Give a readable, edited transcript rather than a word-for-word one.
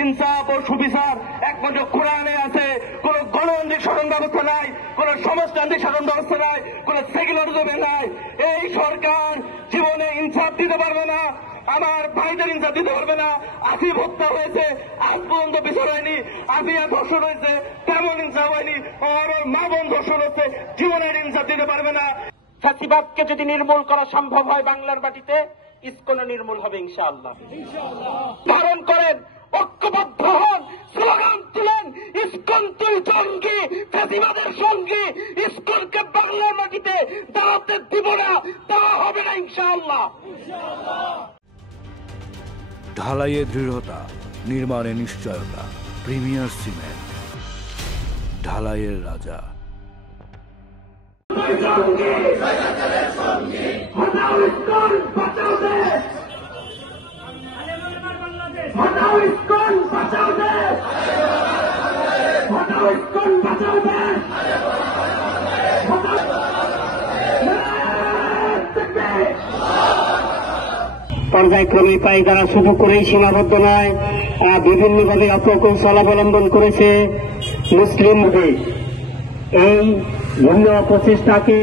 ইনসাফ ও সুবিচার একমাত্র কোরআনে আছে। কোন গণতান্ত্রিক শাসন ব্যবস্থা নাই, কোন সমাজতান্ত্রিক শাসন ব্যবস্থা নাই, কোন সেকুলারিজমে নাই। এই সরকার জীবনে ইনসাফ দিতে পারবে না, আমার ভাইদের ইনসাফ দিতে পারবে না। আসিফ হত্যা হয়েছে, আজ পর্যন্ত বিচার হয়নি। আসিয়া ধর্ষণ হয়েছে, তেমন ইনসাফ হয়নি। ওর মা বোন ধর্ষণ হচ্ছে, জীবনের ইনসাফ দিতে পারবে না। ফ্যাসিবাদকে যদি নির্মূল করা সম্ভব হয় বাংলার মাটিতে, ইসকনও নির্মূল হবে ইনশাআল্লাহ। ধারণ করেন, ঐক্যবদ্ধ হন, স্লোগান তুলেন, ইসকন তুই জঙ্গি, ফ্যাসিবাদের সঙ্গী। ইসকনকে বাংলার মাটিতে দাঁড়াতে দিব না, তা হবে না ইনশাআল্লাহ। ঢালাইয়ে দৃঢ়তা, নির্মাণে নিশ্চয়তা। প্রিমিয়ার সিমেন্ট, ঢালাইয়ের রাজা। পর্যায়ক্রমে পায়িকারা শুধু করেই সীমাবদ্ধ নয়, বিভিন্নভাবে অপকৌশল অবলম্বন করেছে। মুসলিম এই ভিন্ন প্রচেষ্টাকে